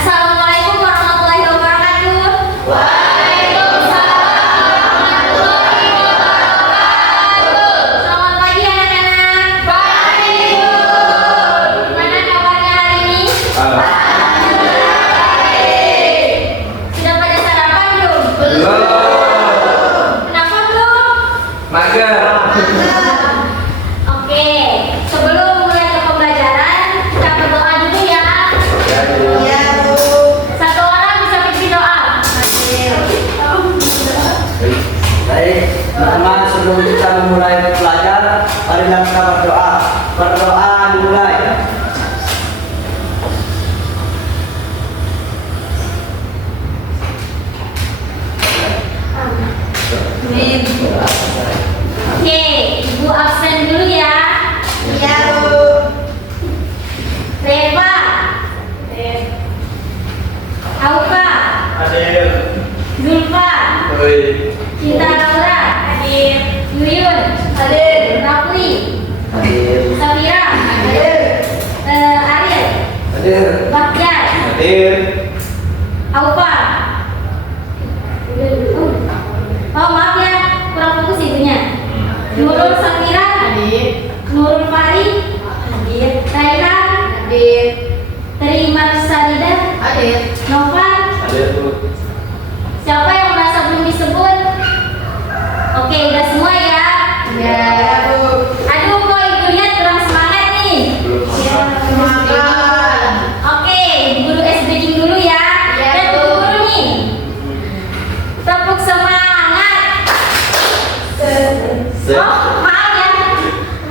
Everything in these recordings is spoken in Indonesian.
Assalamualaikum warahmatullahi wabarakatuh. Selamat pagi anak-anak. Gimana kabarnya hari ini? Sudah pada sarapan belum? Kenapa belum? Mager. Oke, sebelum mulai ke pembelajaran, kita berdoa dulu ya. Satu orang bisa pimpin doa. Baik, teman-teman, sebelum kita memulai belajar, marilah kita berdoa. Berdoa dimulai. Oke, Ibu absen dulu ya. Iya, Bu. Reva, Auka, Hadir. Zulfa, Oi. Cinta Laura, Yuyun, Rafli, Hadir. Safira, Ariel, Hadir. Bahtiar, Hadir. Aufa. Oh maaf ya, kurang fokus ibunya. Nurul Safira, Nurul Fari, Raihan, Tri Marsalida, Novan. Hadir, Bu. Siapa yang merasa belum disebut? Oke, udah semua ya. Aduh, kok ibu lihat kurang semangat nih. Oke, guru SBG dulu ya. Dan guru nih. Tepuk semangat. Oh, maaf ya.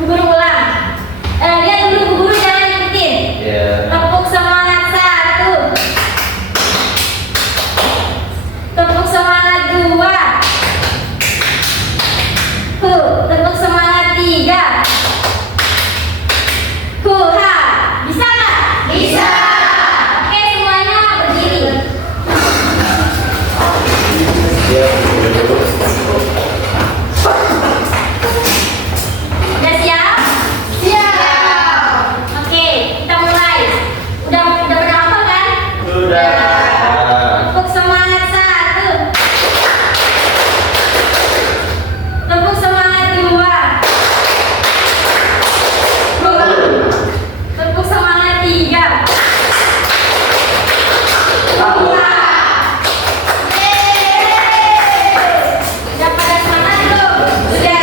Guru ulang. Lihat dulu Bu guru jangan ikutin. Ya. Tepuk semangat 1. Tepuk semangat 2. Tepuk semangat 3. Ha, bisa nggak? Bisa. Oke, semuanya berdiri. Udah siap? Oke, kita mulai. Udah pada hafal kan? Sudah. Tepuk semangat 1. Tepuk semangat 2. Tepuk semangat 3. Udah pada semangat belum? Sudah.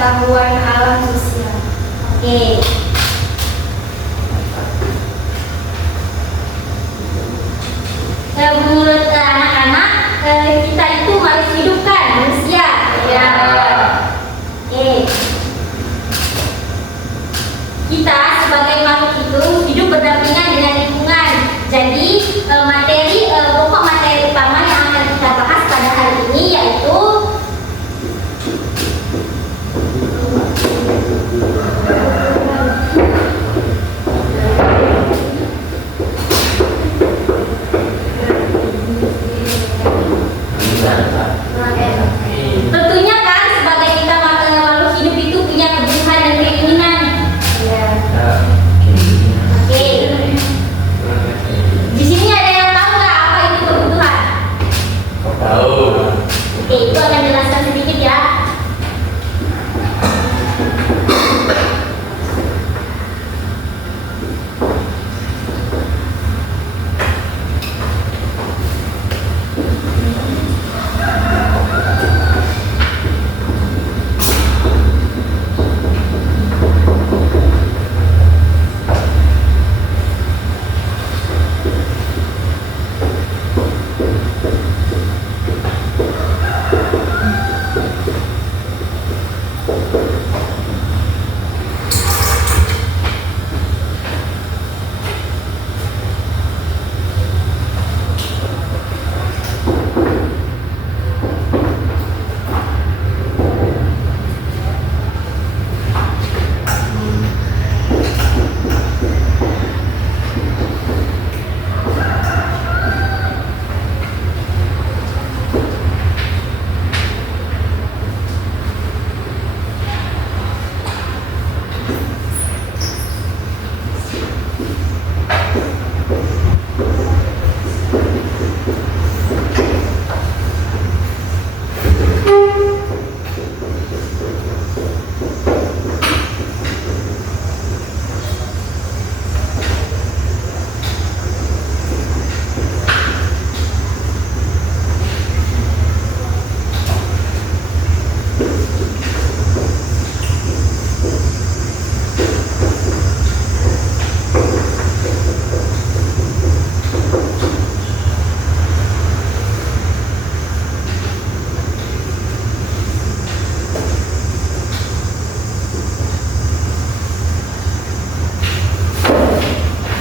gangguan alam sosial. Oke. Menurut anak-anak, kita itu harus hidup kan, manusia. Ya. Oke. Kita sebagai makhluk itu hidup berdampingan dengan lingkungan. Jadi pokok materi utama yang akan kita bahas pada hari ini yaitu tentunya kan sebagai kita makhluk hidup itu punya kebutuhan dan keinginan. Ya. Oke. Di sini ada yang tahu nggak apa itu kebutuhan? Tahu. Oke, itu akan jelaskan sedikit ya.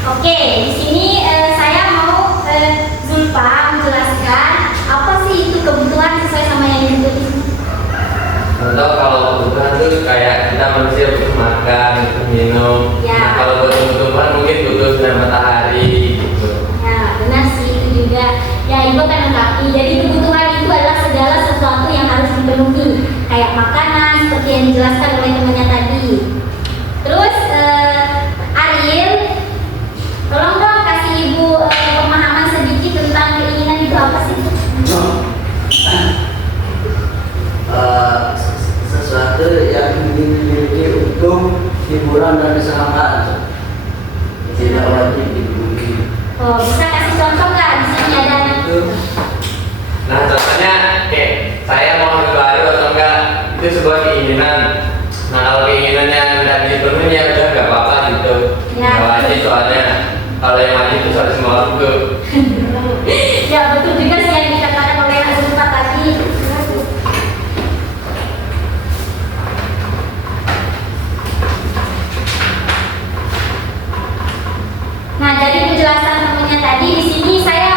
Oke, di sini saya mau Zulfa menjelaskan apa sih itu kebutuhan sesuai sama yang disebut di sini. Contoh kalau kebutuhan tuh kayak kita manusia butuh makan, butuh minum. Ya. Nah, kalau buat tumbuhan mungkin butuh sinar matahari gitu. Ya, benar sih itu juga. Ya, Ibu kan melengkapi. Jadi kebutuhan itu adalah segala sesuatu yang harus dipenuhi, kayak makanan seperti yang dijelaskan oleh temannya tadi. Terus Ariel, tolong dong kasih Ibu pemahaman sedikit tentang keinginan itu apa sih? Sesuatu yang dimiliki untuk hiburan dan kesenangan, tidak wajib dipenuhi. Oh, bisa kasih contoh nggak? Di sini ada Nah, contohnya kayak saya mau ke baru atau enggak itu sebuah keinginan. Nah, kalau keinginan yang tidak dipenuhi ya udah nggak apa-apa gitu. Ya. Nggak wajib soalnya kalau yang wajib itu harus semua orang tuh. ya betul juga sih yang dikatakan oleh Zulfa tadi. Nah, dari penjelasan temannya tadi di sini saya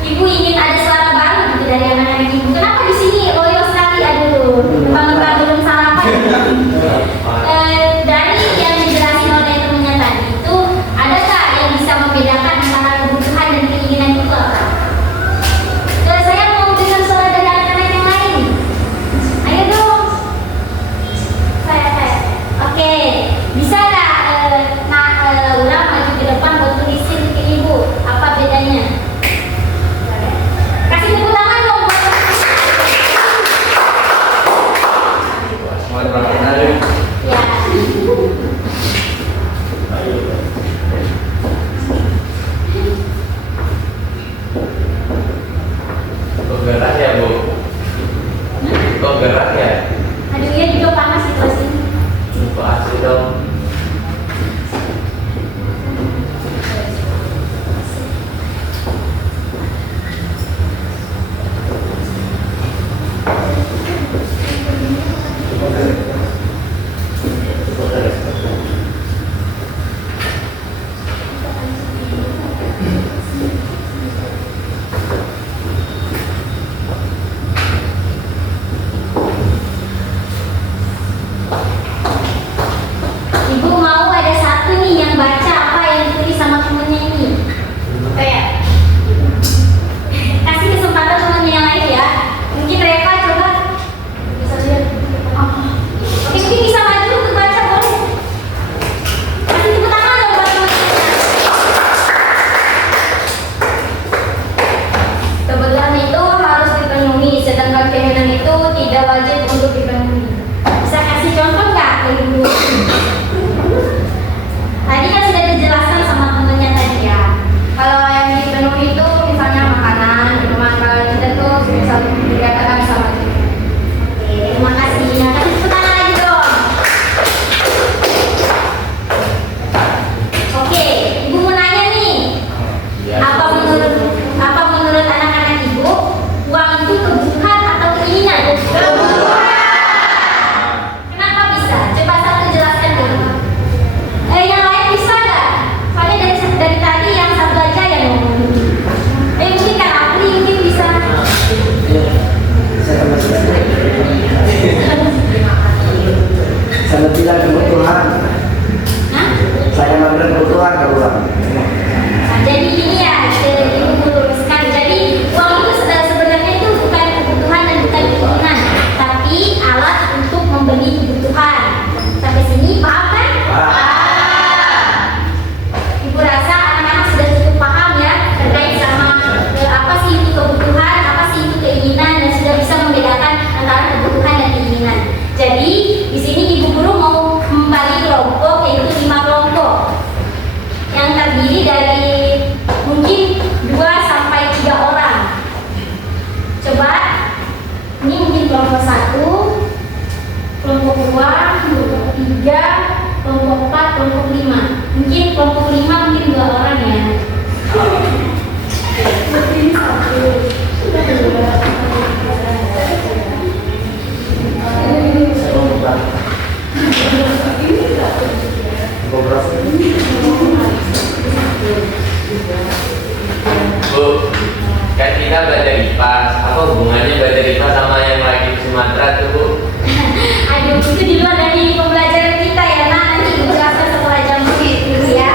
Ibu ingin ada suara baru gitu dari anak-anak Ibu. Kenapa di sini loyo sekali? Aduh, bang belum sarapan. Dari yang dijelasin oleh temannya tadi itu ada nggak yang bisa membedakan antara kebutuhan dan keinginan itu apa? Saya mau dengar suara dari anak-anak yang lain. Ayo dong. Saya. Oke, bisa nggak ulang maju ke depan buat tulisin ke Ibu apa bedanya? Kasih tepuk tangan dong buat Semua orang ya. Kok gerak ya, Bu? Kok gerak ya? Aduh, ya juga panas situasi. Ibu. Tadi kan sudah dijelaskan sama temennya tadi ya. Kalau yang dipenuhi itu misalnya makanan, minuman, kalau kita tuh bisa dikatakan sama. Oke, terima kasih. Nah, kasih tepuk tangan lagi dong. Oke, Ibu mau nanya nih. Apa menurut anak-anak Ibu, uang itu kebutuhan atau keinginan? Kenapa bisa? Coba satu jelaskan dulu. Yang lain bisa nggak? Soalnya dari tadi yang satu aja yang ngomong. Mungkin kan Apri mungkin bisa. Saya bilang kebutuhan. Hah? Saya bilang kebutuhan keluar. Nah, jadi ini ya, Ibu luruskan. Jadi uang itu sebenarnya itu bukan kebutuhan dan bukan keinginan, tapi alat untuk membeli kebutuhan. Sampai sini paham kan? Ibu rasa anak-anak sudah cukup paham ya terkait sama apa sih itu kebutuhan, apa sih itu keinginan, dan sudah bisa membedakan antara kebutuhan dan keinginan. Jadi di sini Ibu Guru mau membagi kelompok, yaitu 5 kelompok yang terdiri dari mungkin 2 sampai 3 orang. Coba ini mungkin kelompok 1, kelompok 2, kelompok 3, kelompok 4, kelompok 5. Mungkin kelompok 5 mungkin 2 orang ya. Mungkin 1. Bu, kan kita belajar IPA. Apa hubungannya belajar IPA sama yang lagi di Sumatera tuh, Bu? Aduh, itu di luar dari pembelajaran kita ya. Nah, nanti Ibu jelaskan setelah jam dulu ya.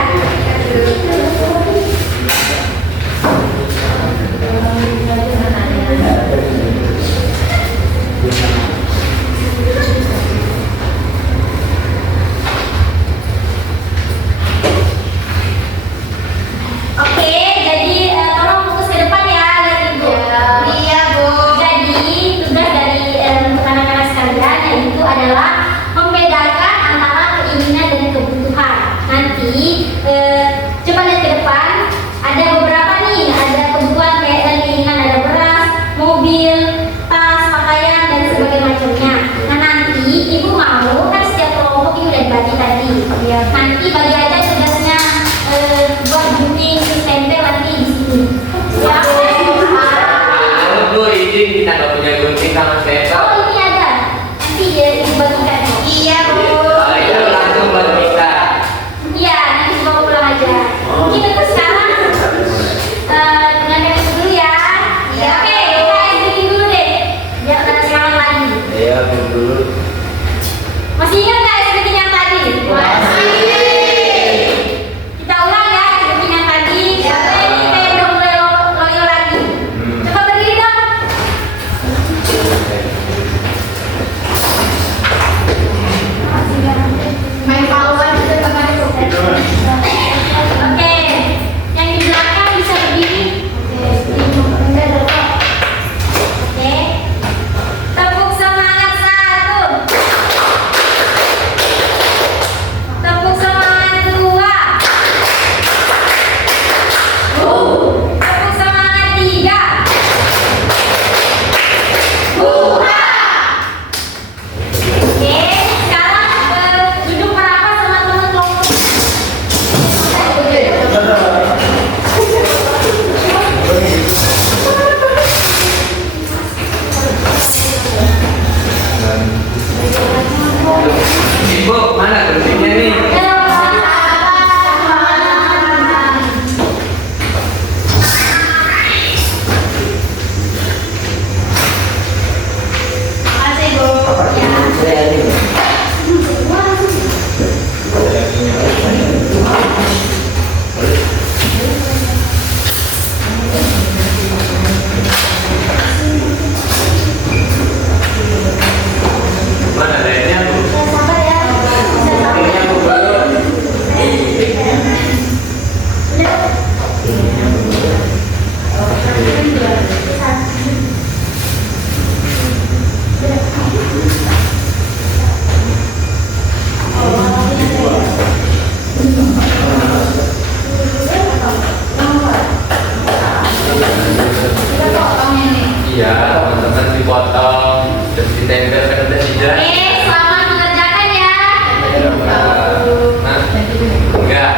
Oke, jadi tolong fokus ke depan ya, lihat Ibu. Iya, Bu. Jadi tugas dari untuk anak-anak sekalian yaitu adalah membedakan antara keinginan dan kebutuhan. Nanti coba lihat ke depan, ada beberapa nih, ada kebutuhan kayak dan keinginan, ada beras, mobil, tas, pakaian dan sebagainya macamnya. Nah nanti Ibu mau kan setiap kelompok ini udah dibagi tadi. Ya, nanti bagi aja tugasnya buat gunting, tempel nanti di sini. Ya. Bu, izin kita nggak punya gunting sama stempel. Oh ini ada, nanti ya dibagikan. Iya, Bu. Itu langsung buat kita. Iya, nanti dibawa pulang aja. Mungkin itu sekarang dengan yang dulu ya. Iya. Oke, kita exit dulu deh. Biar ada semangat lagi. Iya, dulu. Masih ingat nggak exit yang tadi? Kita ulang ya exit yang tadi. Sampai kita udah mulai loyo lagi. Coba berdiri dong. Main paluan itu pakai Oke, yang di belakang bisa berdiri. Oke, tepuk semangat 1.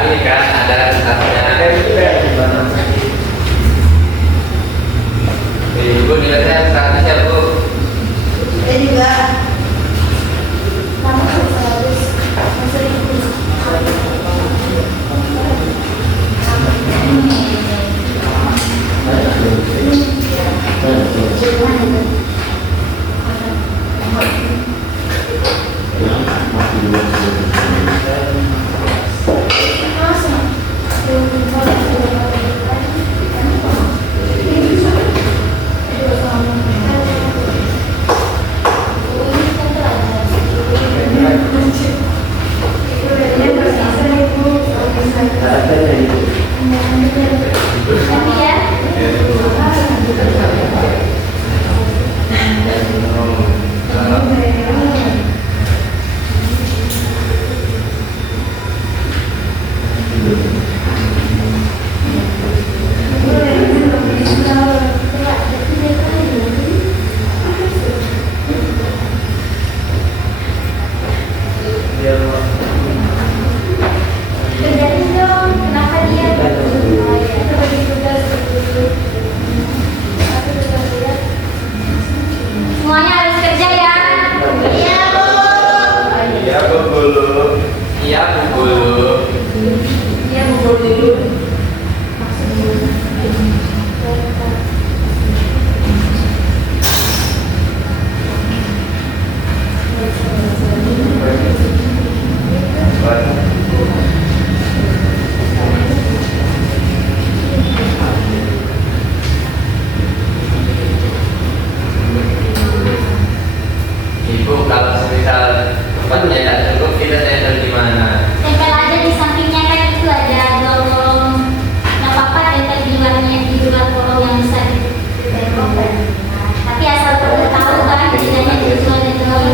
ini kan ada startnya. Ibu nilainya startnya siapa Bu? Saya juga. Kamu harus masuk itu. Tapi ya, kerjain dong. Kenapa dia bagi tugas dulu? Semuanya harus kerja ya. Iya Bu. Iya Bu Guru. Iya Bu Guru. Iya, Bu Guru. Ibu kalau semisal tempatnya tidak cukup kita center di mana? Tempel aja di sampingnya kan itu ada kolom. Nggak apa-apa tempel di luar kolom yang bisa ditempel. Nah, tapi asal perlu tahu kan bedanya tujuan dan tujuan.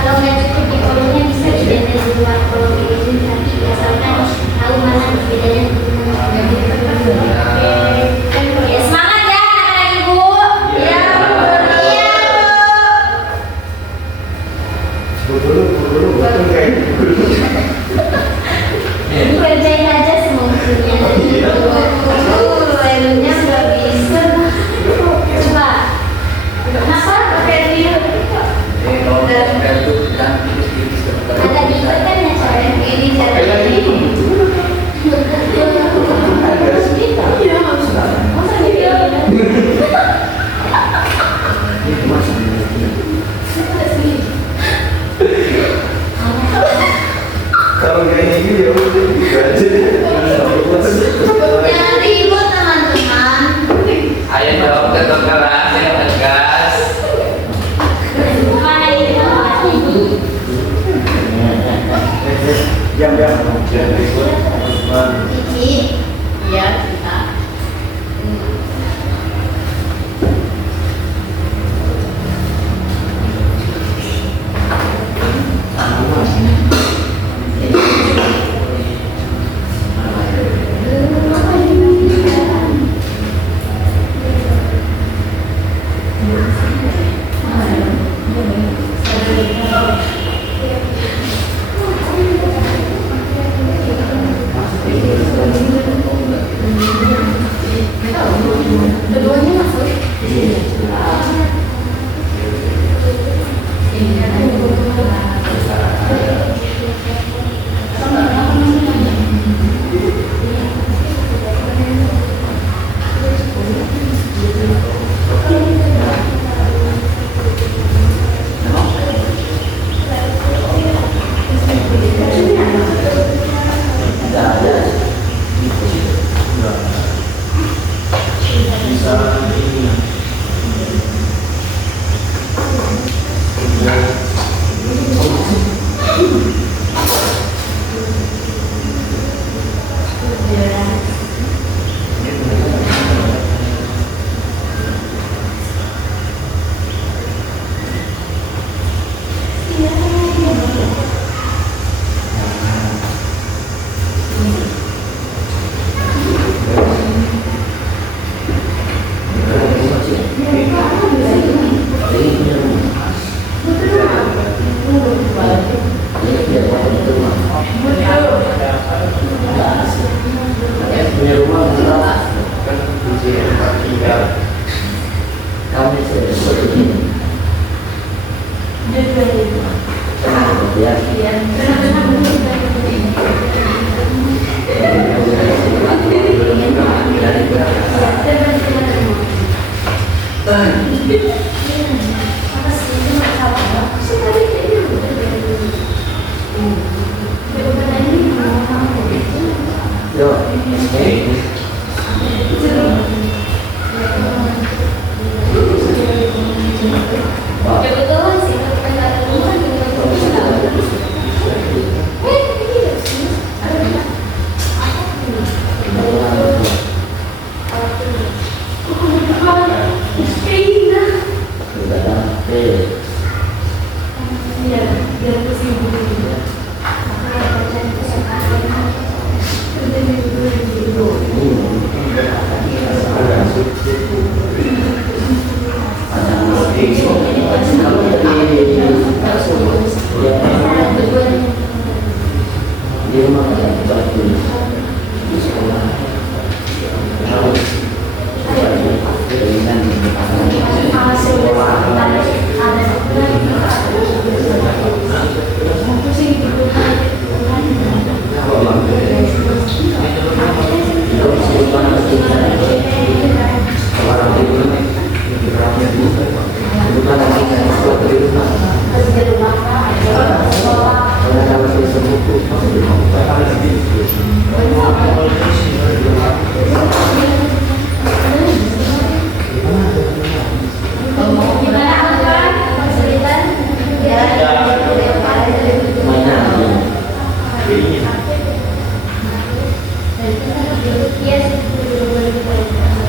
Kalau nggak cukup di kolomnya bisa ditempel di luar kolom ini, tapi asalkan tahu mana bedanya. Ya semangat ya anak-anak ibu. Iya. Iya Bu. Betul kayak guru. Kerjain aja semuanya. Lainnya nggak bisa. Coba. Kenapa? Ada di kan ya cara Ini caranya ini. Iya, masa gitu? Kalau kayak gini ya udah Jangan ribut teman-teman. Ayo dong tetap keras yang tegas. Mana itu tempatnya ini? jam Cici. Iya, kita. Thank you. Punya rumah kan kunci tempat tinggal. Kami sudah seperti ini. Ya. Yo, Kebetulan sih, ketika nggak ada rumah juga di rumah batu di sekolah harus dengan gimana Alvan? Kesulitan? Ya. Yes.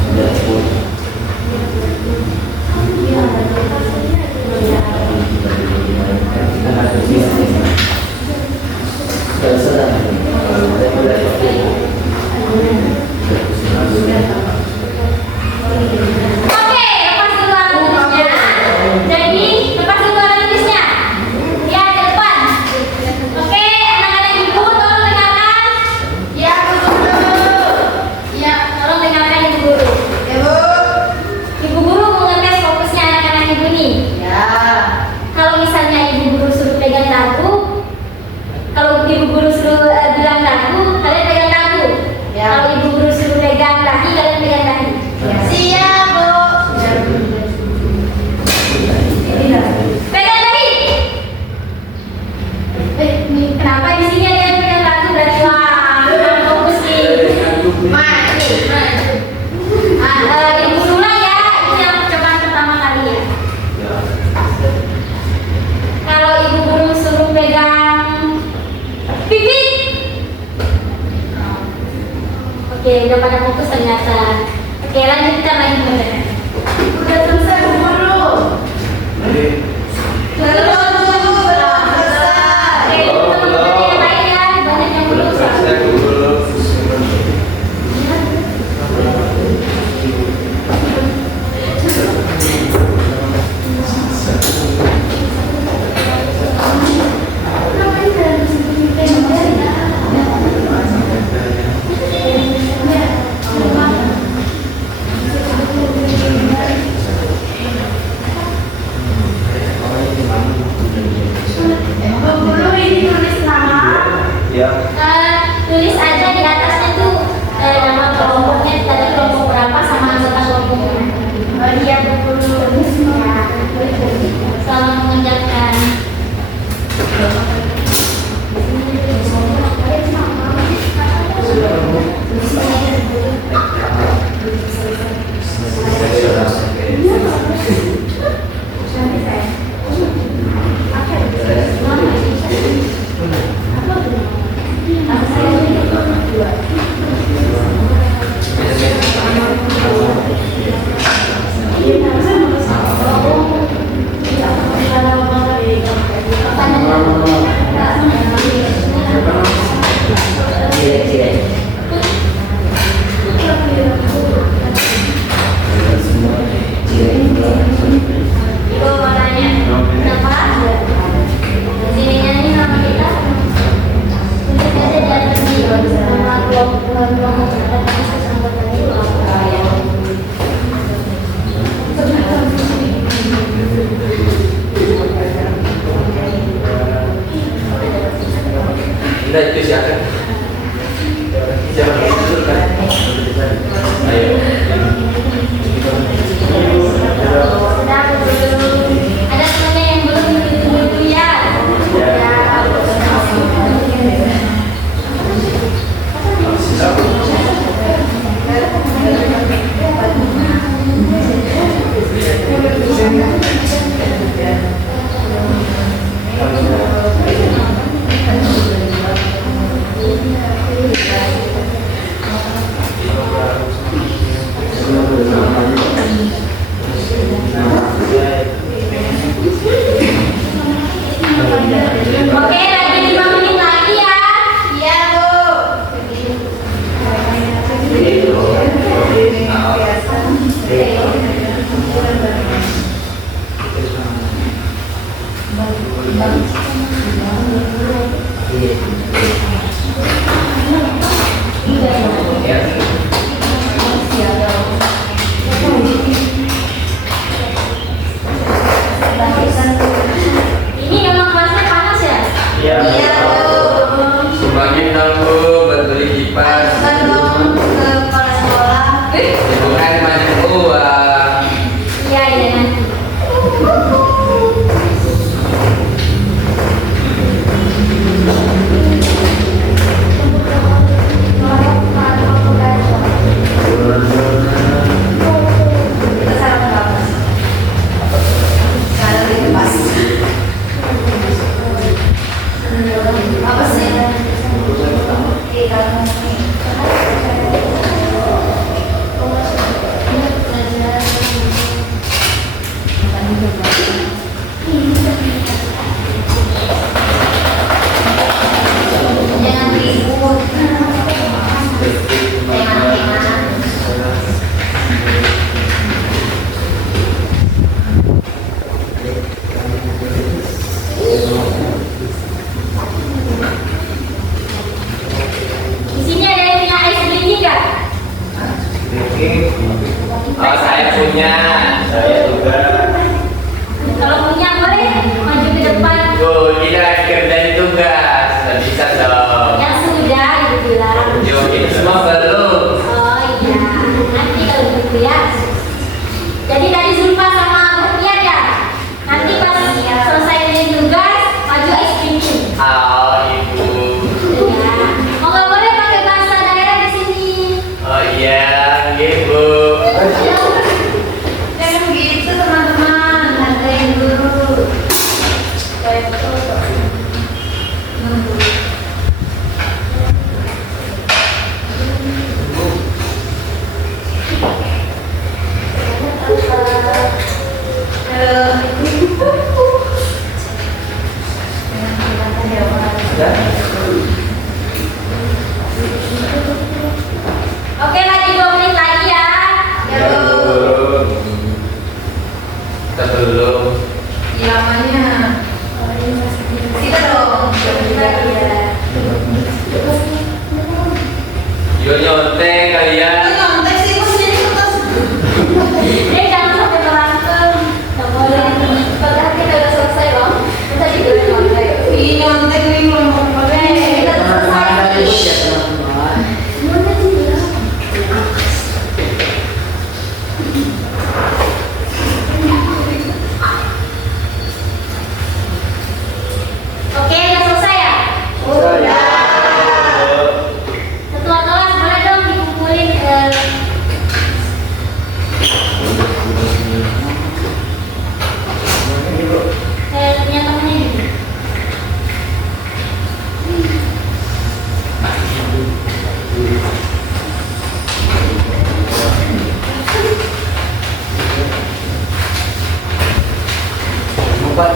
Empat.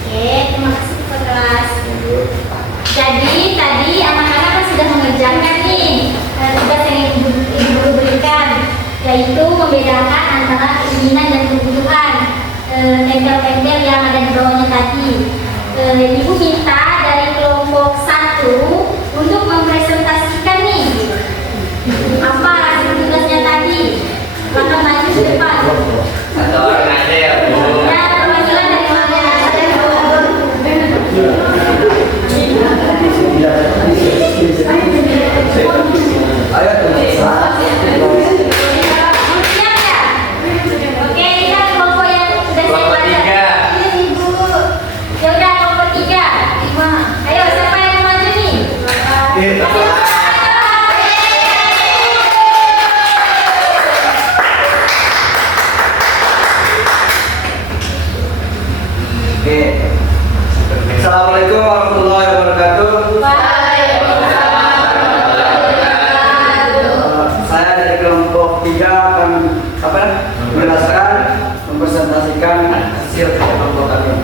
Oke, terima kasih Pak kelas. Jadi tadi anak-anak kan sudah mengerjakan nih tugas yang ibu guru berikan, yaitu membedakan antara keinginan dan kebutuhan, tempel-tempel yang ada di bawahnya tadi. Ibu minta dari kelompok 1 untuk mempresentasikan nih apa hasil tugasnya tadi. Langkah maju ke depan. Satu orang aja ya Bu. Ya, perwakilan dari mana ada Ayo tuh. siap ya? Oke, lihat kelompok yang sudah saya Kelompok baca. 3. Ini ibu. Ya udah kelompok 3. Ayo siapa yang mau maju nih? Iya. Oke. Assalamualaikum warahmatullahi wabarakatuh. Saya dari kelompok 3 akan menjelaskan, mempresentasikan hasil kerja kelompok kami.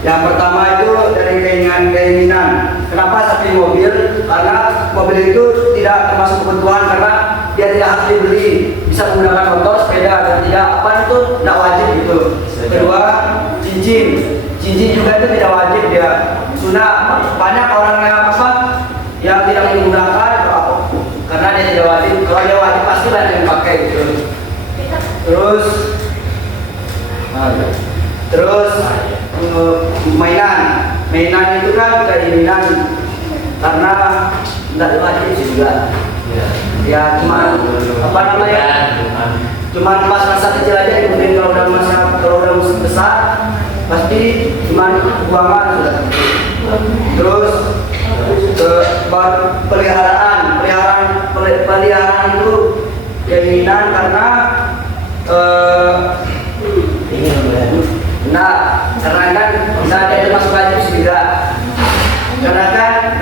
Yang pertama itu dari keinginan. Kenapa saya pilih mobil? Karena mobil itu tidak termasuk kebutuhan karena dia tidak harus dibeli, bisa menggunakan motor, sepeda dan tidak apa itu tidak wajib gitu. Kedua, cincin. Cincin juga itu tidak wajib dia. Sunnah banyak orang yang tidak menggunakan karena dia tidak wajib. Kalau dia wajib pasti banyak yang pakai gitu. Terus mainan itu kan keinginan karena tidak wajib juga. Ya cuma cuma masa kecil aja, kemudian kalau udah besar pasti cuma buangan sudah. Terus peliharaan itu keinginan karena karena kan bisa ada masuk wajib juga. Karena kan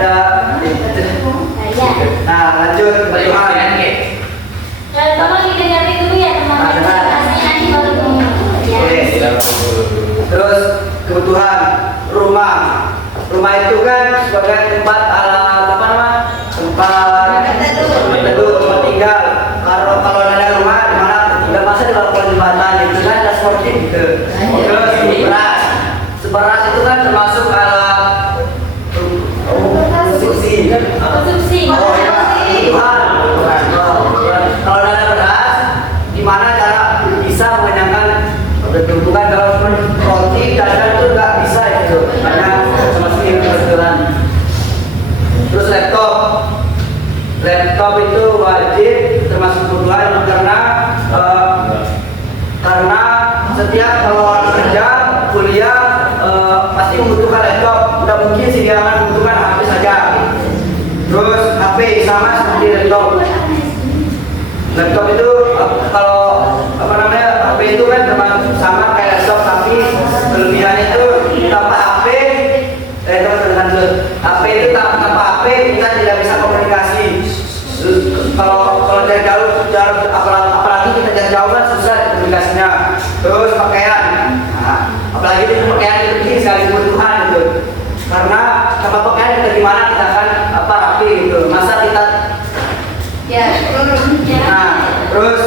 lanjut kebutuhan. Tolong didengarin dulu ya teman-teman. Nanti baru ngomong. Ya. Terus kebutuhan rumah. Rumah itu kan sebagai tempat tempat teduh, tempat tinggal. Kalau ada rumah di mana tidak masa di bawah jembatan itu kan ada seperti gitu. Terus beras itu kan termasuk konsumsi. Konsumsi. Oh ya, kebutuhan. Kalau ada beras, gimana cara bisa mengenyangkan kebutuhan kalau roti dan itu nggak bisa itu karena sama sekali kebetulan. Terus laptop itu wajib termasuk kebutuhan karena setiap kalau orang kerja kuliah pasti membutuhkan laptop. Tidak mungkin sih dia akan membutuhkan HP saja. Terus HP sama seperti laptop. Laptop itu kalau HP itu kan termasuk sama kayak laptop, tapi kelebihan itu tanpa HP HP itu tanpa HP kita tidak bisa komunikasi. Kalau jarak apalagi kita jarak jauh kan susah komunikasinya. Terus pakaian, apalagi itu pakaian itu penting sekali kebutuhan itu. Karena tanpa pakaian kita gimana kita akan rapi gitu. Masa kita terus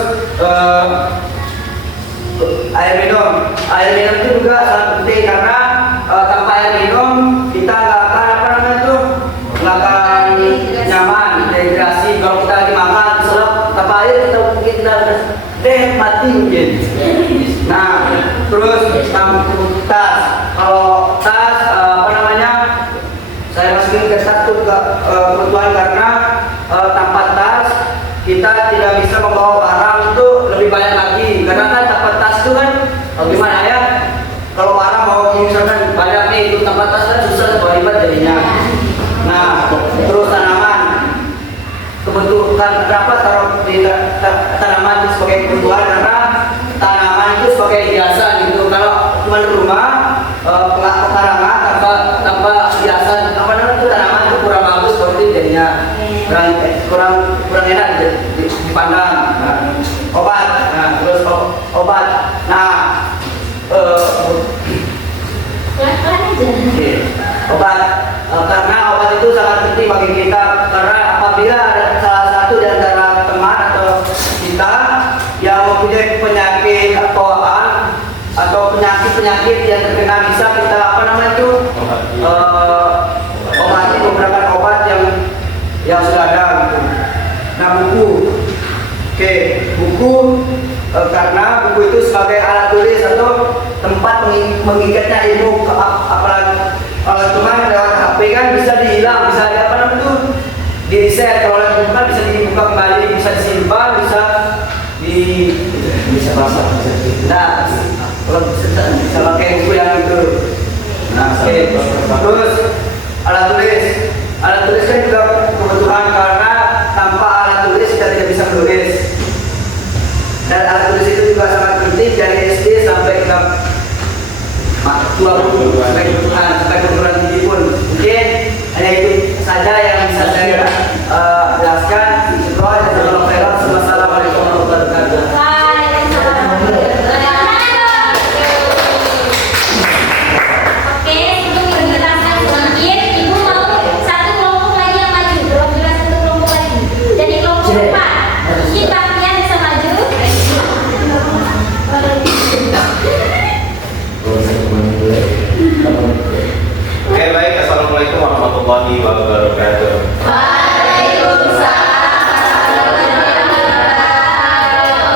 air minum itu juga sangat penting karena tanpa air minum kita nggak akan nggak akan nyaman, dehidrasi. Kalau kita lagi makan selap tanpa air kita mati mungkin. Nah terus tas, kalau tas saya masukin ke tas itu kebutuhan karena tanpa tas kita tidak bisa membawa barang itu lebih banyak lagi. Karena kan tanpa tas itu kan gimana ya, kalau barang bawa misalkan banyak nih itu tanpa tas kan susah bawa lipat jadinya. Nah terus tanaman, kebutuhan kenapa taruh di tanaman itu sebagai kebutuhan karena tanaman itu sebagai hiasan obat. Nah, Pelan-pelan aja. obat karena obat itu sangat penting bagi kita, karena apabila ada salah satu di antara teman atau kita yang mempunyai penyakit bawaan atau penyakit yang terkena, bisa kita obati menggunakan obat yang sudah ada gitu. Nah, buku, buku karena buku itu sebagai alat tulis atau tempat mengikatnya ilmu, apalagi kalau cuma lewat HP kan bisa dihilang, bisa di reset. Kalau lewat buku kan bisa dibuka kembali, bisa disimpan, bisa masak. Nah, kalau bisa pakai buku yang itu. Nah, terus alat tulis kan juga kebutuhan, karena tanpa alat tulis kita tidak bisa menulis. Dan alat tulis itu juga sangat penting dari SD sampai ke sampai perguruan tinggi pun. Mungkin hanya itu saja yang bisa saya jelaskan. Assalamualaikum warahmatullahi wabarakatuh. Oke, sebelum Ibu jelaskan sedikit, Ibu mau satu kelompok lagi yang maju, belum jelas satu kelompok lagi. Jadi kelompok 4, kita bisa maju. Oke, baik. Assalamualaikum warahmatullahi wabarakatuh.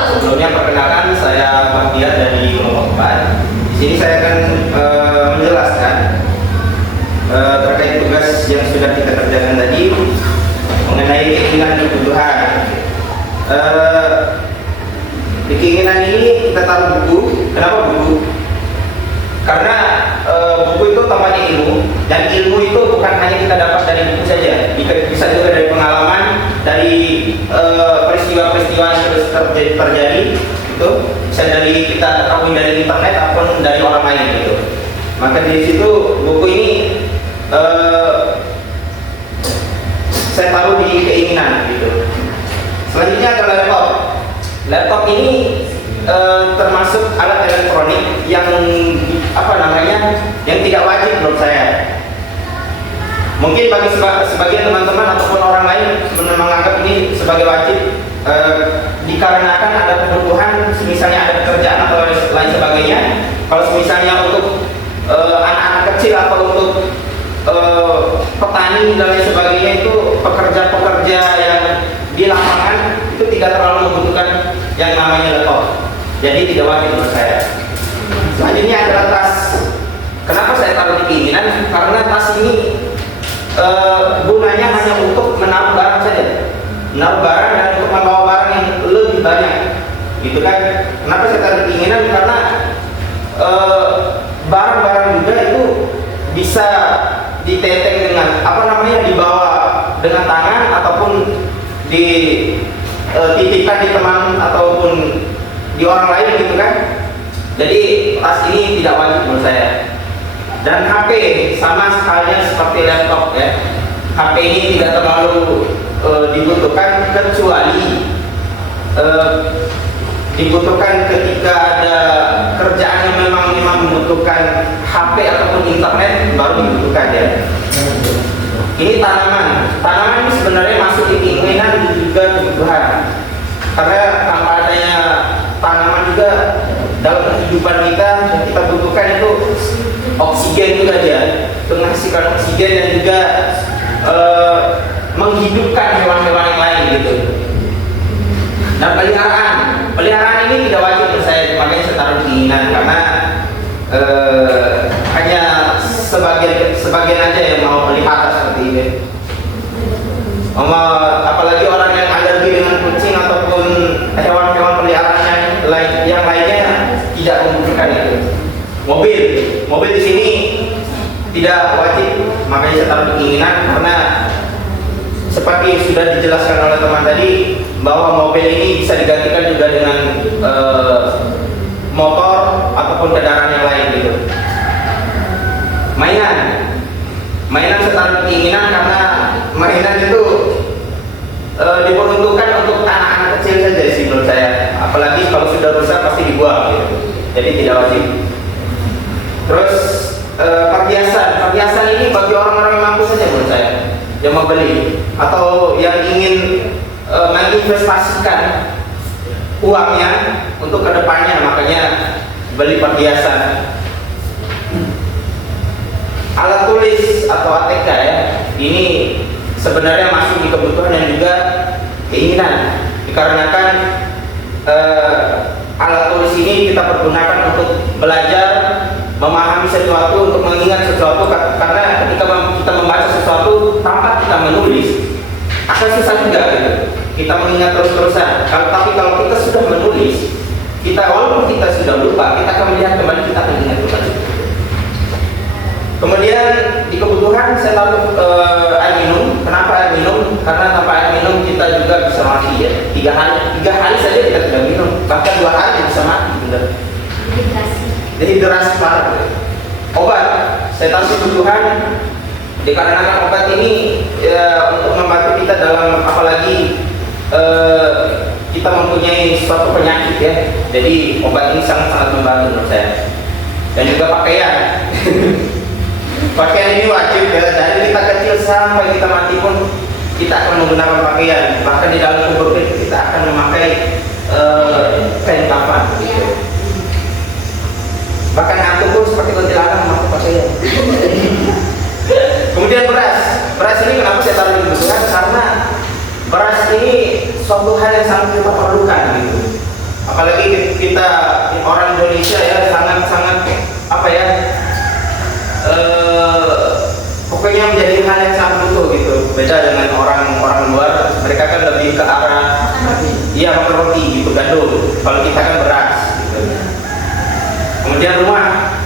Sebelumnya perkenalkan, saya Bahtiar dari kelompok 4. Di sini saya akan menjelaskan terkait tugas yang sudah kita kerjakan tadi mengenai keinginan dan kebutuhan. Di keinginan ini kita taruh buku. Kenapa buku? Karena buku itu tempatnya ilmu, dan ilmu itu bukan hanya kita dapat dari buku saja, bisa juga dari pengalaman, dari peristiwa-peristiwa yang terus terjadi, itu bisa dari kita ketahui dari internet ataupun dari orang lain gitu. Maka di situ buku ini saya taruh di keinginan gitu. Selanjutnya adalah laptop. Laptop ini termasuk alat elektronik yang yang tidak wajib menurut saya. Mungkin bagi sebagian teman-teman ataupun orang lain menganggap ini sebagai wajib dikarenakan ada kebutuhan, misalnya ada pekerjaan atau lain sebagainya. Kalau misalnya untuk anak-anak kecil atau untuk petani dan lain sebagainya, itu pekerja-pekerja yang di lapangan itu tidak terlalu membutuhkan yang namanya laptop. Jadi tidak wajib menurut saya. Selanjutnya adalah tas. Kenapa saya taruh di keinginan? Karena tas ini gunanya hanya untuk menaruh barang saja, menaruh barang dan untuk membawa barang yang lebih banyak, gitu kan? Kenapa saya taruh di keinginan? Karena barang-barang juga itu bisa diteteng dengan dibawa dengan tangan ataupun dititipkan di teman ataupun di orang lain, gitu kan? Jadi tas ini tidak wajib menurut saya. Dan HP sama halnya seperti laptop ya. HP ini tidak terlalu dibutuhkan, kecuali dibutuhkan ketika ada kerjaan yang memang membutuhkan HP ataupun internet, baru dibutuhkan ya. Ini tanaman ini sebenarnya masuk di keinginan dan juga kebutuhan, karena tanpa adanya tanaman juga dalam kehidupan kita butuhkan itu oksigen juga dia, menghasilkan oksigen dan juga menghidupkan hewan-hewan yang lain gitu. Dan peliharaan ini tidak wajib menurut saya, makanya saya taruh keinginan, karena hanya sebagian aja yang mau pelihara seperti ini. Apalagi orang yang alergi dengan kucing ataupun hewan-hewan peliharaan yang lainnya tidak membutuhkan itu. Mobil di sini tidak wajib, makanya saya taruh keinginan, karena seperti sudah dijelaskan oleh teman tadi bahwa mobil ini bisa digantikan juga dengan motor ataupun kendaraan yang lain gitu. Mainan saya taruh keinginan, karena mainan itu diperuntukkan untuk anak-anak kecil saja sih menurut saya. Apalagi kalau sudah rusak pasti dibuang gitu. Jadi tidak wajib. Terus perhiasan ini bagi orang-orang yang mampu saja menurut saya, yang membeli atau yang ingin menginvestasikan uangnya untuk kedepannya, makanya beli perhiasan. Alat tulis atau ATK ya, ini sebenarnya masuk di kebutuhan dan juga keinginan, dikarenakan alat tulis ini kita pergunakan untuk belajar, memahami sesuatu, untuk mengingat sesuatu, karena ketika kita membaca sesuatu tanpa kita menulis akan susah juga gitu. Kita mengingat terus-terusan. Tapi kalau kita sudah menulis, kita walaupun kita sudah lupa, kita akan melihat kembali, kita akan ingat kembali. Kemudian di kebutuhan saya taruh air minum. Kenapa air minum? Karena tanpa air minum kita juga bisa mati ya. 3 hari saja kita tidak minum, bahkan 2 hari bisa mati benar. Dehidrasi parah. Obat, saya taruh kebutuhan dikarenakan obat ini untuk membantu kita dalam, apalagi kita mempunyai suatu penyakit ya. Jadi obat ini sangat membantu menurut saya. Dan juga pakaian. Pakaian ini wajib ya, dari kita kecil sampai kita mati pun kita akan menggunakan pakaian. Bahkan di dalam kubur kita akan memakai kain kafan gitu. Bahkan hantu pun seperti kuntilanak memakai pakaian. Kemudian beras ini kenapa saya taruh di kebutuhan? Karena beras ini suatu hal yang sangat kita perlukan gitu. Apalagi kita orang Indonesia ya, sangat apa ya, pokoknya menjadi hal yang sangat butuh gitu. Beda dengan orang luar, mereka kan lebih ke arah makan roti gitu, gandum. Kalau kita kan beras gitu. Kemudian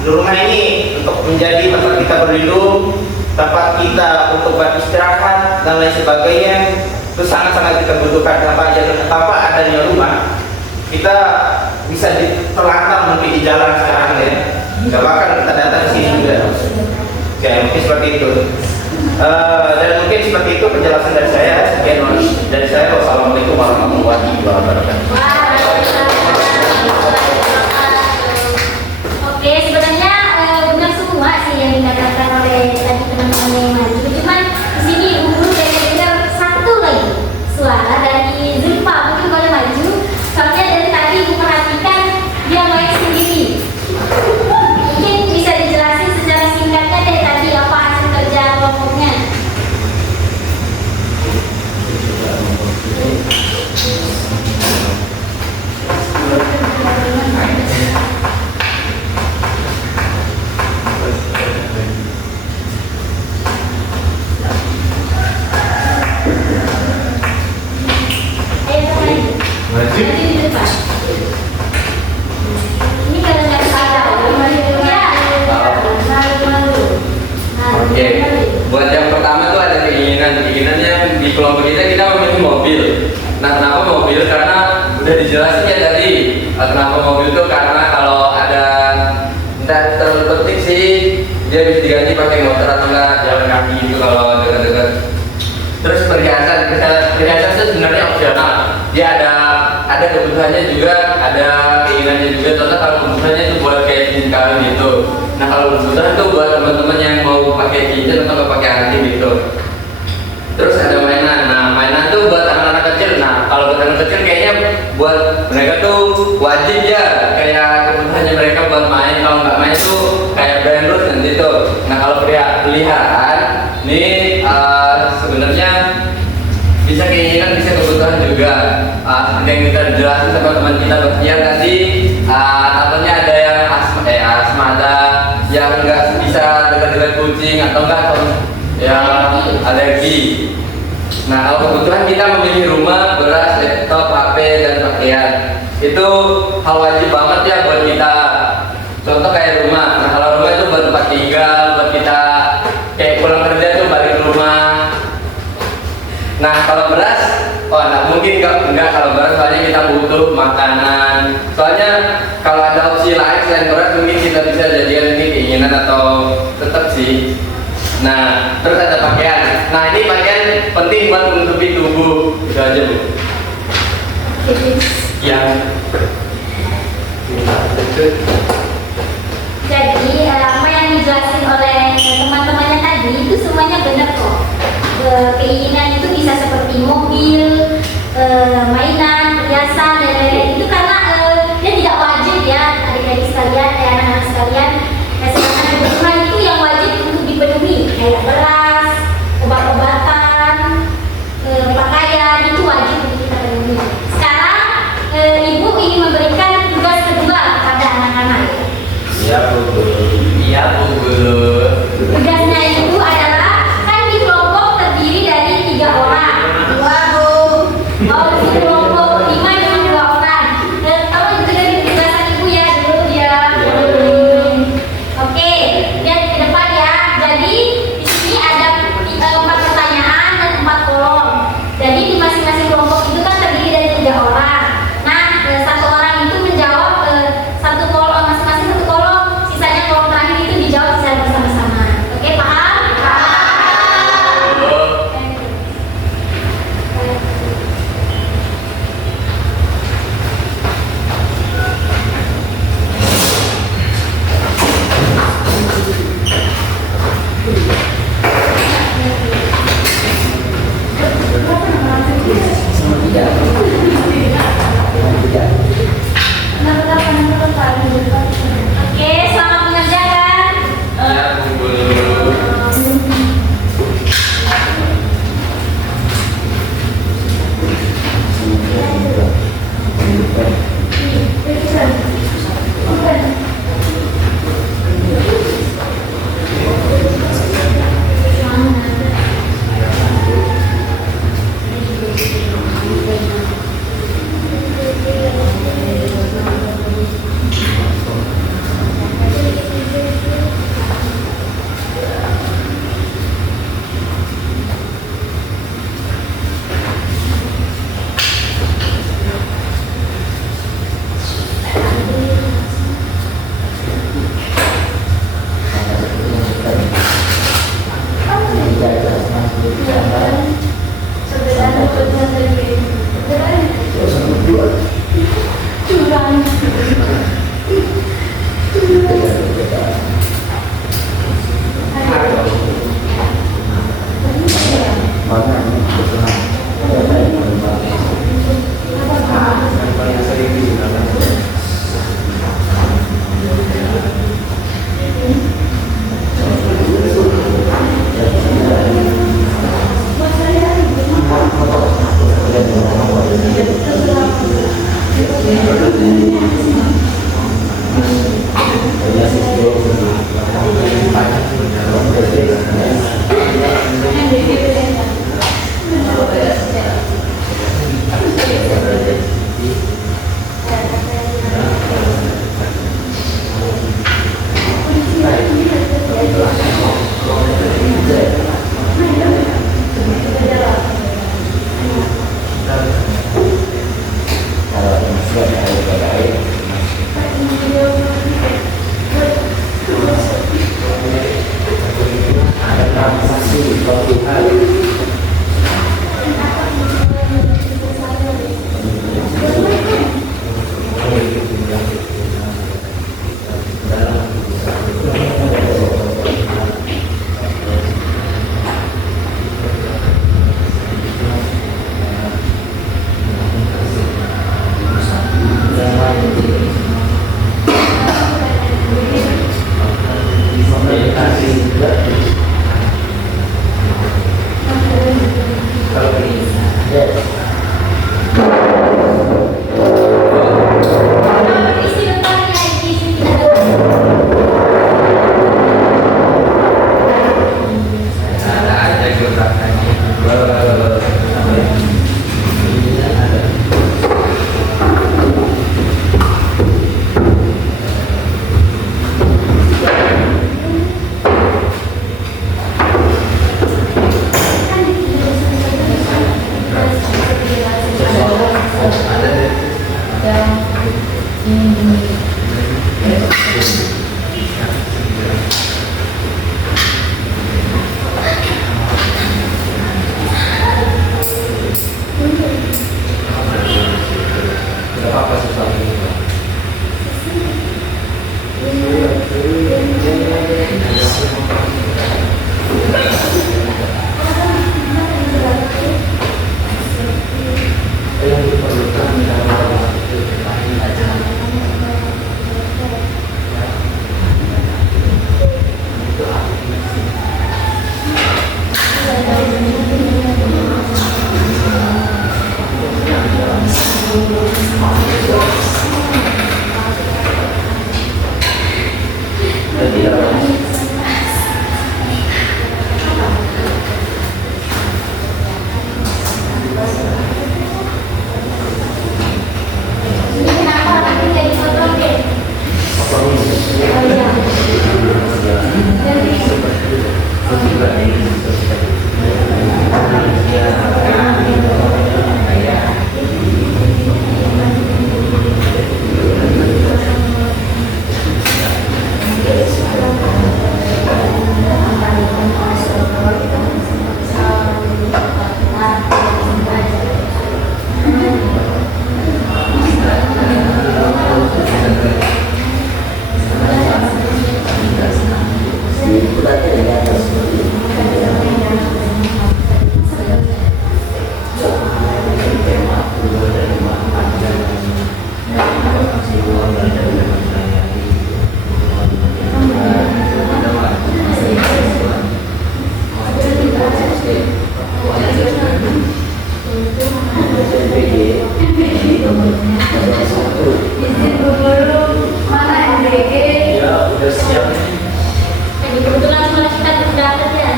rumah ini untuk menjadi tempat kita berlindung, tempat kita untuk beristirahat dan lain sebagainya, itu sangat kita butuhkan. Tanpa adanya rumah, kita bisa terlantar mungkin di jalan sekarang ya. Gak bakal kita datang sini juga. Oke, mungkin seperti itu. Dan mungkin seperti itu penjelasan dari saya. Sekian dari saya. Wassalamualaikum warahmatullahi wabarakatuh. Oke, sebenarnya benar semua sih yang dikatakan oleh tadi teman-teman yang maju. Cuman di sini guru dari dengar satu lagi suara dari Zulfa, mungkin boleh maju. Soalnya dari tadi ibu perhatikan dia main sendiri. Mungkin bisa dijelasin secara singkatnya dari tadi apa hasil kerja kelompoknya. Maju di depan. Ini kalau nggak salah, Oke, buat yang pertama tuh ada keinginannya di kelompok kita memiliki mobil. Nah, kenapa mobil? Karena udah dijelasin ya tadi. Kenapa mobil tuh karena kalau ada entah terlalu penting sih dia bisa diganti pakai motor atau enggak jalan kaki gitu kalau dekat-dekat. Terus perhiasan itu sebenarnya opsional. Dia ada kebutuhannya juga, ada keinginannya juga. Contoh kalau kebutuhannya itu buat kayak cincin kawin gitu. Nah kalau kebutuhan itu buat teman-teman yang mau pakai cincin atau nggak pakai anting gitu. Terus ada mainan. Nah mainan tuh buat anak-anak kecil. Nah kalau buat anak kecil kayaknya buat mereka tuh wajib ya. Kayak kebutuhannya mereka buat main. Kalau nggak main tuh kayak brand root nanti tuh. Nah kalau peliharaan ini sebenarnya bisa keinginan, bisa kebutuhan juga. Seperti yang kita jelasin sama teman kita Bastian tadi, takutnya ada yang asmada yang nggak bisa dekat-dekat kucing atau enggak yang alergi. Nah kalau kebutuhan kita memilih rumah, beras, laptop, HP dan pakaian itu hal wajib banget ya buat kita. Contoh kayak rumah. Nah kalau rumah itu buat tempat tinggal, buat kita kayak pulang kerja tuh balik ke rumah. Nah kalau beras, nggak mungkin enggak kalau beras, soalnya kita butuh makanan. Soalnya kalau ada opsi lain selain beras mungkin kita bisa jadikan ini keinginan atau tetap sih. Nah terus ada pakaian. Nah ini pakaian penting buat menutupi tubuh. Itu aja Bu. yang Jadi apa yang dijelasin oleh teman-temannya tadi itu semuanya benar kok. Keinginan itu bisa seperti mobil, mainan, perhiasan dan lain-lain. Itu karena dia tidak wajib ya, adik-adik sekalian, anak-anak sekalian. Sedangkan kebutuhan itu yang wajib untuk dipenuhi, kayak beras, obat-obatan, pakaian itu wajib untuk kita penuhi. Sekarang ibu ingin memberikan tugas kedua kepada anak-anak. Iya Bu Guru. iya Bu Guru. Tugasnya itu adalah kan di kelompok terdiri dari 3 orang. Oh, di kelompok 5 dengan 2 orang. Tolong juga dari tugasan ibu ya dulu dia. Oke, lihat ke depan ya. Jadi di sini ada 4 pertanyaan dan 4 kolom. Jadi di masing-masing kelompok itu kan terdiri dari 3 orang. Nah, 1 orang itu menjawab satu kolom, masing-masing 1 kolom. Sisanya kolom terakhir itu dijawab secara bersama-sama. Oke, paham? Oke, selamat mengerjakan. Iya Bu Guru. Isi depannya isi tidak Ada aja gebrakannya. Mana MBG? Jadi kebetulan sekolah kita terdaftar ya.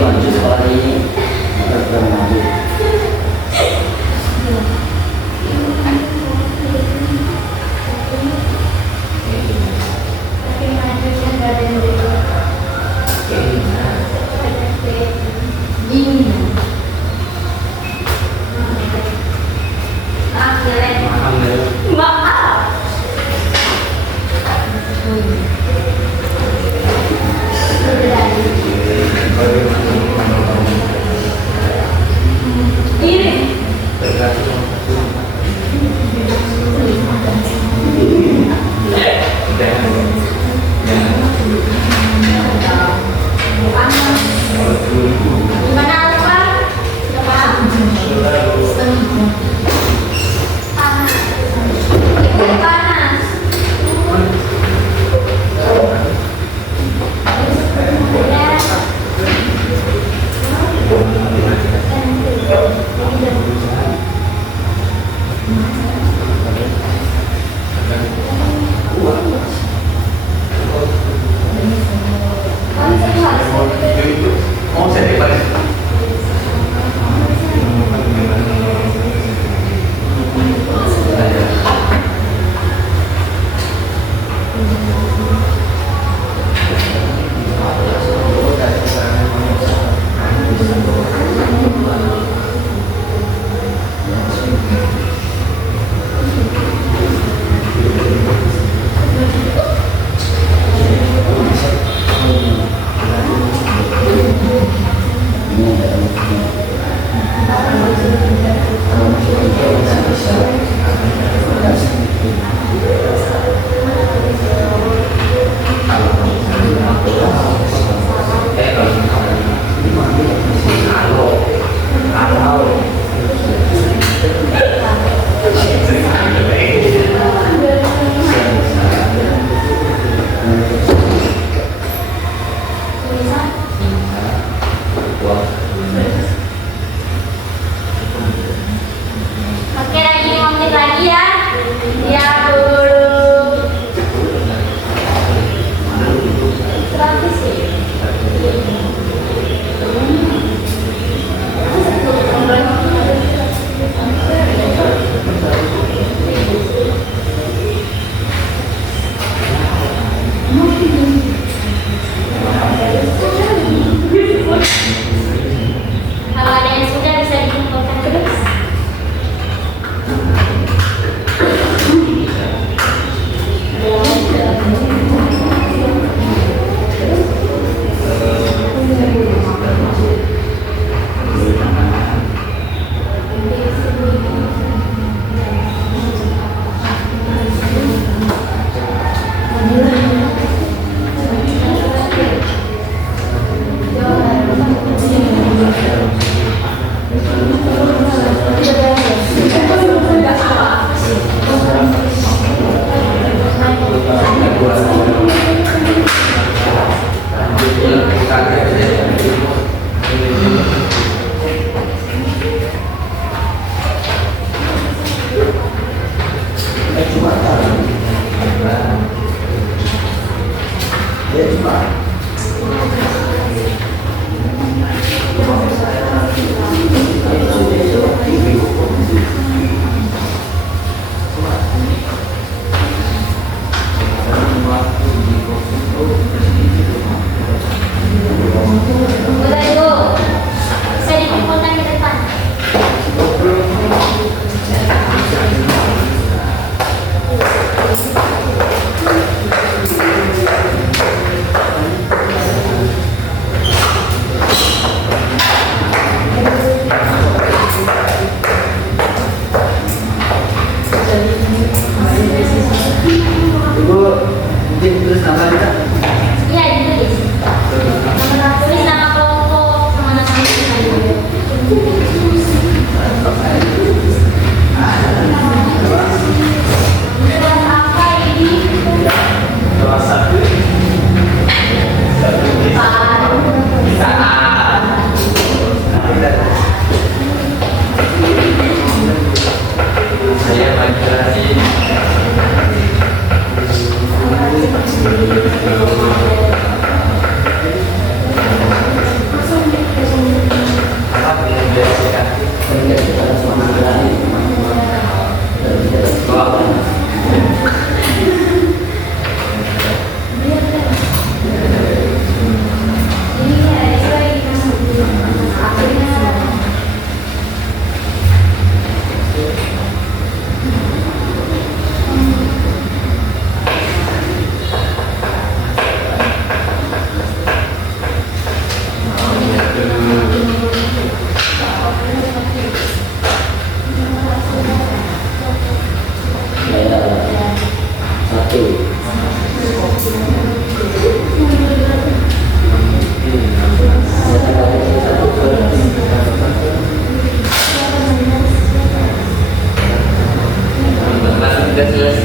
Lanjut sekolah ini.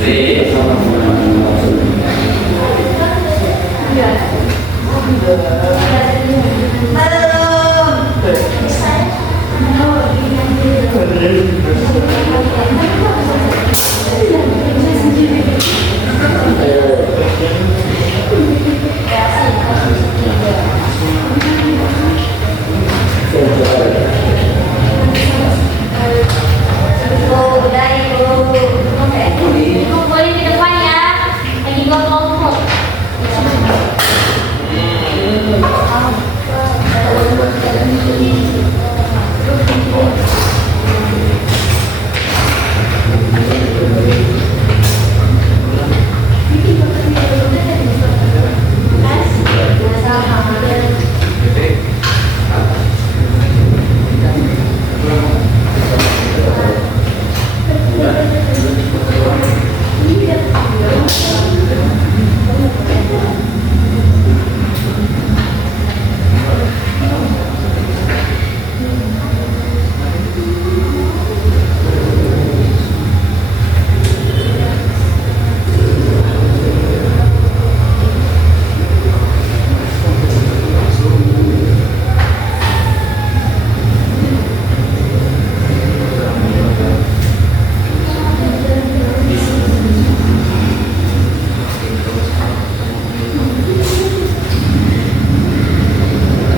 Istri. Kumpulin di depan ya. Lagi 2 kelompok.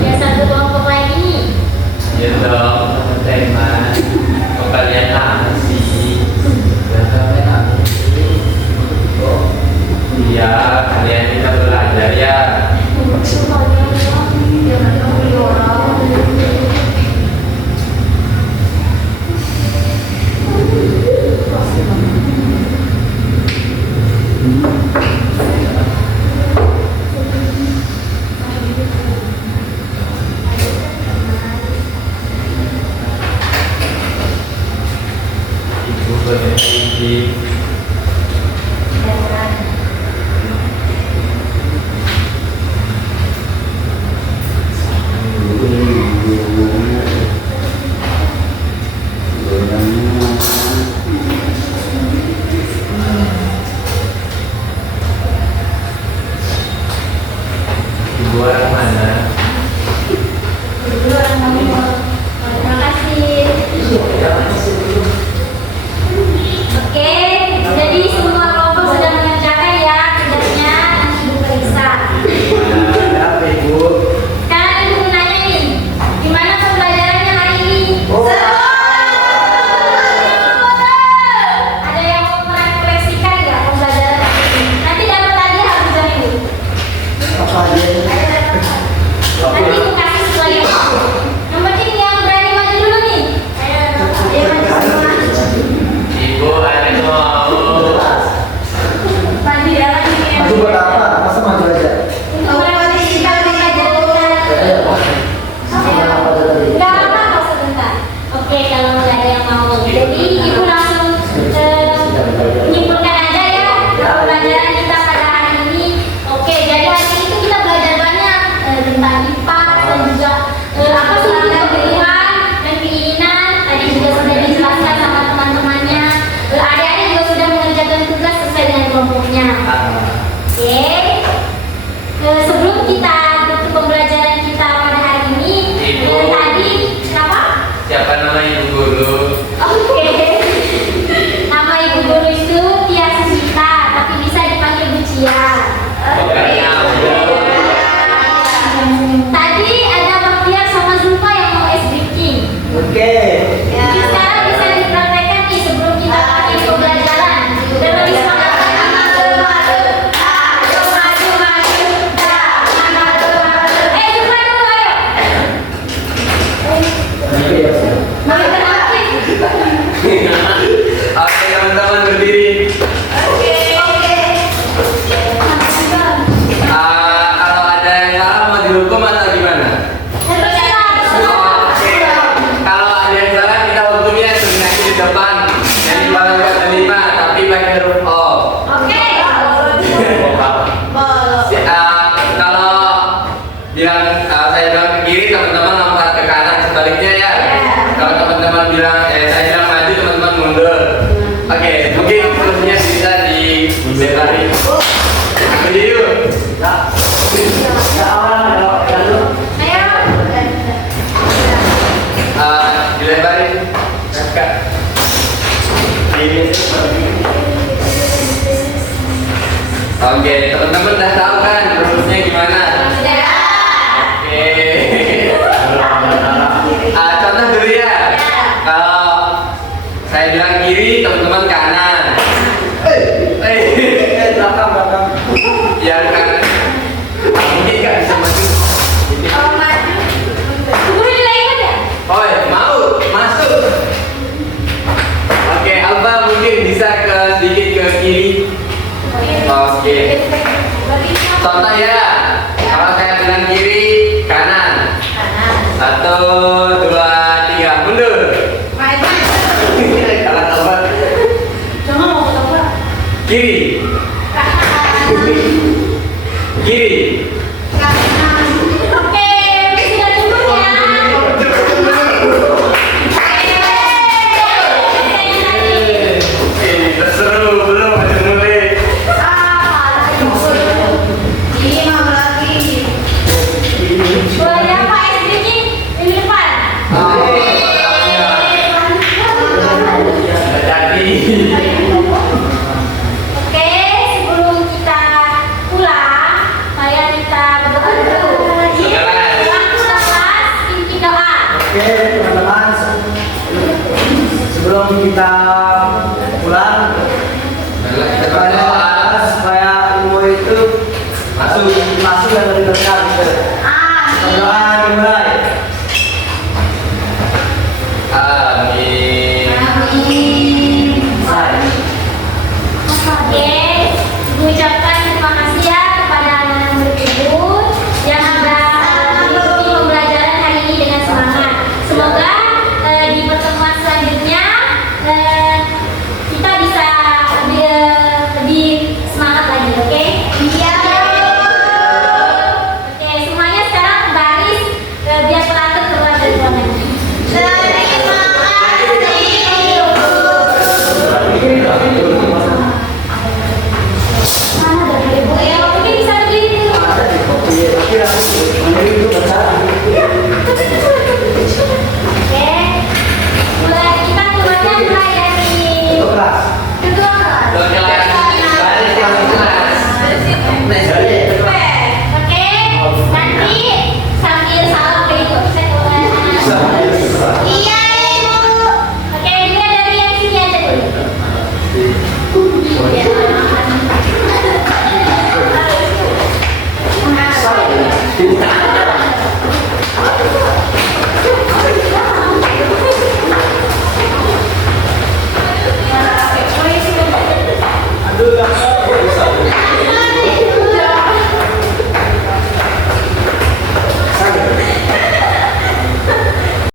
Ya, 1 kelompok lagi. Ya dong, tema kalian nasi. Iya, kalian kita belajar ya. Ibu bermimpi. Ibu orang mana? Terima kasih. Oke, Oke, teman-teman udah tahu kan rumusnya gimana? Oke. Contoh dulu ya. Kalau saya bilang kiri, teman-teman kanan. Belakang. Yang kanan. Mungkin nggak bisa maju. Kalau maju, guru nilai aja. Oh ya, mau masuk. Oke, Alba mungkin bisa sedikit ke kiri. Oke. Contoh ya. Kalau saya bilang kiri, kanan. Kanan. 1, 2, 3, mundur. Kalau Alba Jangan mau coba. kiri, Kanan. kiri. Kanan. Oke, sudah cukup ya. Seru belum ada mulai. Boleh Pak SDG minggu depan. Jadi. Oke, sebelum kita pulang, saya minta berdoa dulu. Waktu kelas pimpin doa. Oke, teman-teman. Sebelum kita pulang, berdoa supaya ilmu itu masuk dan lebih berkah. Berdoa dimulai.